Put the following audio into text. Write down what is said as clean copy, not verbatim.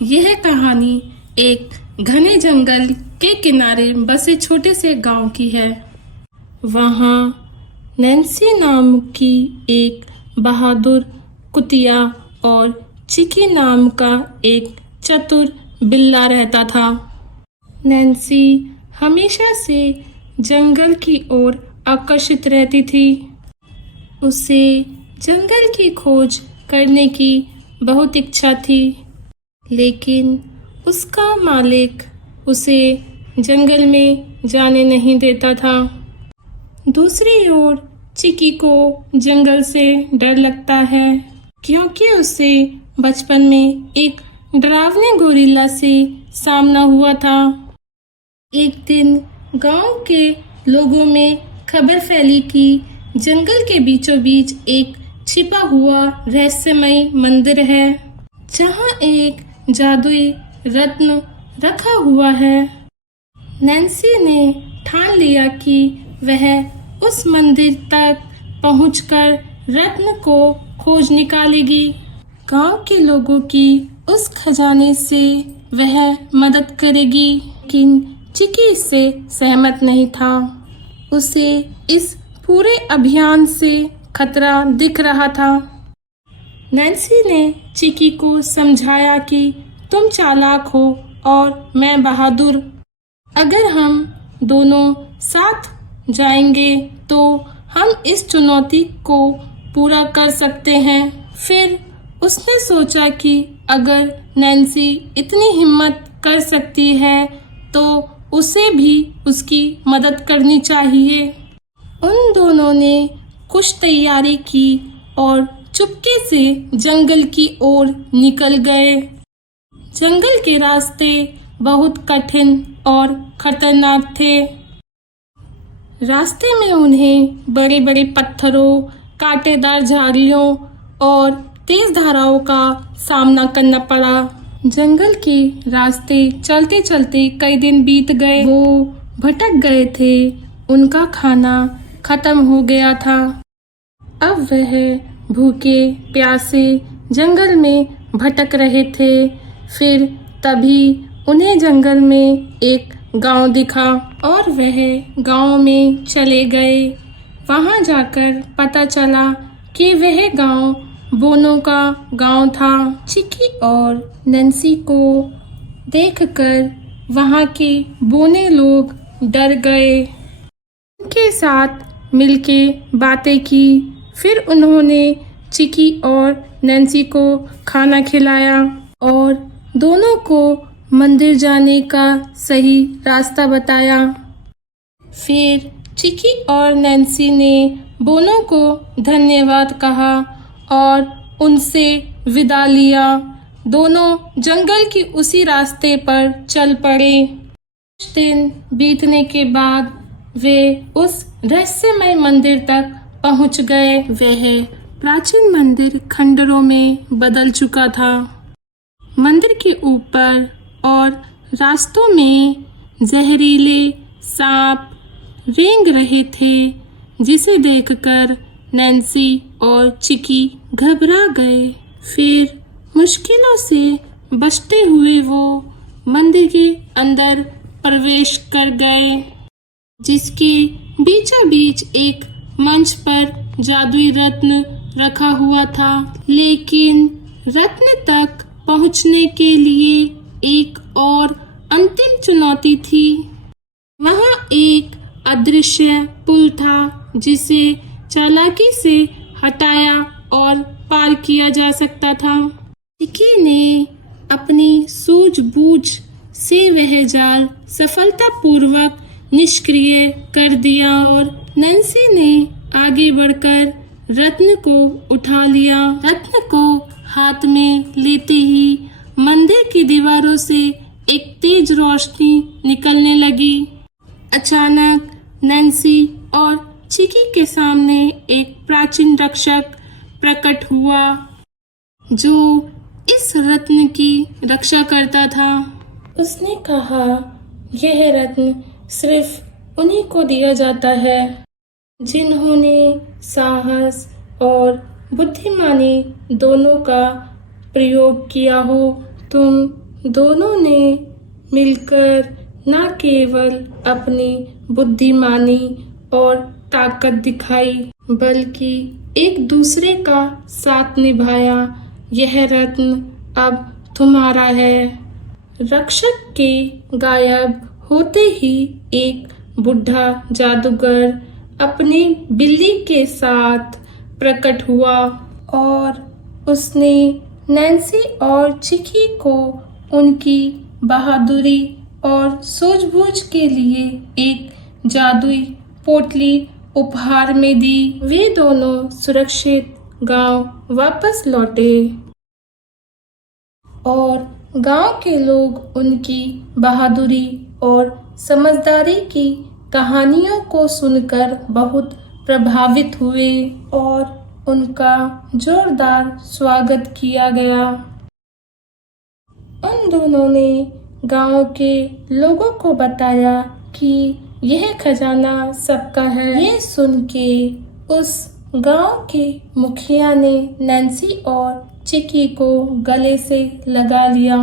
यह कहानी एक घने जंगल के किनारे बसे छोटे से गांव की है। वहाँ नैन्सी नाम की एक बहादुर कुतिया और चिकी नाम का एक चतुर बिल्ला रहता था। नैन्सी हमेशा से जंगल की ओर आकर्षित रहती थी। उसे जंगल की खोज करने की बहुत इच्छा थी, लेकिन उसका मालिक उसे जंगल में जाने नहीं देता था। दूसरी ओर चिकी को जंगल से डर लगता है, क्योंकि उसे बचपन में एक डरावने गोरिल्ला से सामना हुआ था। एक दिन गांव के लोगों में खबर फैली कि जंगल के बीचों बीच एक छिपा हुआ रहस्यमय मंदिर है, जहां एक जादुई रत्न रखा हुआ है। नैन्सी ने ठान लिया कि वह उस मंदिर तक पहुंचकर रत्न को खोज निकालेगी। गांव के लोगों की उस खजाने से वह मदद करेगी, लेकिन चिकी इससे सहमत नहीं था। उसे इस पूरे अभियान से खतरा दिख रहा था। नैन्सी ने चिकी को समझाया कि तुम चालाक हो और मैं बहादुर। अगर हम दोनों साथ जाएंगे तो हम इस चुनौती को पूरा कर सकते हैं। फिर उसने सोचा कि अगर नैन्सी इतनी हिम्मत कर सकती है तो उसे भी उसकी मदद करनी चाहिए। उन दोनों ने कुछ तैयारी की और चुपके से जंगल की ओर निकल गए। जंगल के रास्ते बहुत कठिन और खतरनाक थे। रास्ते में उन्हें बड़े बड़े पत्थरों, कांटेदार झाड़ियों और तेज धाराओं का सामना करना पड़ा। जंगल के रास्ते चलते चलते कई दिन बीत गए। वो भटक गए थे। उनका खाना खत्म हो गया था। अब वह भूखे प्यासे जंगल में भटक रहे थे। फिर तभी उन्हें जंगल में एक गांव दिखा और वह गांव में चले गए। वहां जाकर पता चला कि वह गांव बोनों का गांव था। चिकी और नैन्सी को देखकर वहां के बोने लोग डर गए। उनके साथ मिलके बातें की। फिर उन्होंने चिकी और नैन्सी को खाना खिलाया और दोनों को मंदिर जाने का सही रास्ता बताया। फिर चिकी और नैन्सी ने बोनों को धन्यवाद कहा और उनसे विदा लिया। दोनों जंगल की उसी रास्ते पर चल पड़े। कुछ दिन बीतने के बाद वे उस रहस्यमय मंदिर तक पहुंच गए। वह प्राचीन मंदिर खंडरों में बदल चुका था। मंदिर के ऊपर और रास्तों में जहरीले सांप रेंग रहे थे, जिसे देखकर नैन्सी और चिकी घबरा गए। फिर मुश्किलों से बचते हुए वो मंदिर के अंदर प्रवेश कर गए, जिसके बीचों बीच एक मंच पर जादुई रत्न रखा हुआ था। लेकिन रत्न तक पहुंचने के लिए एक और अंतिम चुनौती थी। वहां एक अदृश्य पुल था, जिसे चालाकी से हटाया और पार किया जा सकता था। चिकी ने अपनी सूझबूझ से वह जाल सफलतापूर्वक निष्क्रिय कर दिया और नैन्सी ने आगे बढ़कर रत्न को उठा लिया। रत्न को हाथ में लेते ही मंदिर की दीवारों से एक तेज रोशनी निकलने लगी। अचानक नैन्सी और चिकी के सामने एक प्राचीन रक्षक प्रकट हुआ, जो इस रत्न की रक्षा करता था। उसने कहा, यह रत्न सिर्फ उन्हीं को दिया जाता है जिन्होंने साहस और बुद्धिमानी दोनों का प्रयोग किया हो। तुम दोनों ने मिलकर न केवल अपनी बुद्धिमानी और ताकत दिखाई बल्कि एक दूसरे का साथ निभाया। यह रत्न अब तुम्हारा है। रक्षक के गायब होते ही एक बुढ़ा जादूगर अपनी बिल्ली के साथ प्रकट हुआ और उसने नैन्सी और चिकी को उनकी बहादुरी और सूझबूझ के लिए एक जादुई पोटली उपहार में दी। वे दोनों सुरक्षित गांव वापस लौटे और गांव के लोग उनकी बहादुरी और समझदारी की कहानियों को सुनकर बहुत प्रभावित हुए और उनका जोरदार स्वागत किया गया। उन दोनों ने गांव के लोगों को बताया कि यह खजाना सबका है। ये सुन के उस गांव के मुखिया ने नैन्सी और चिकी को गले से लगा लिया।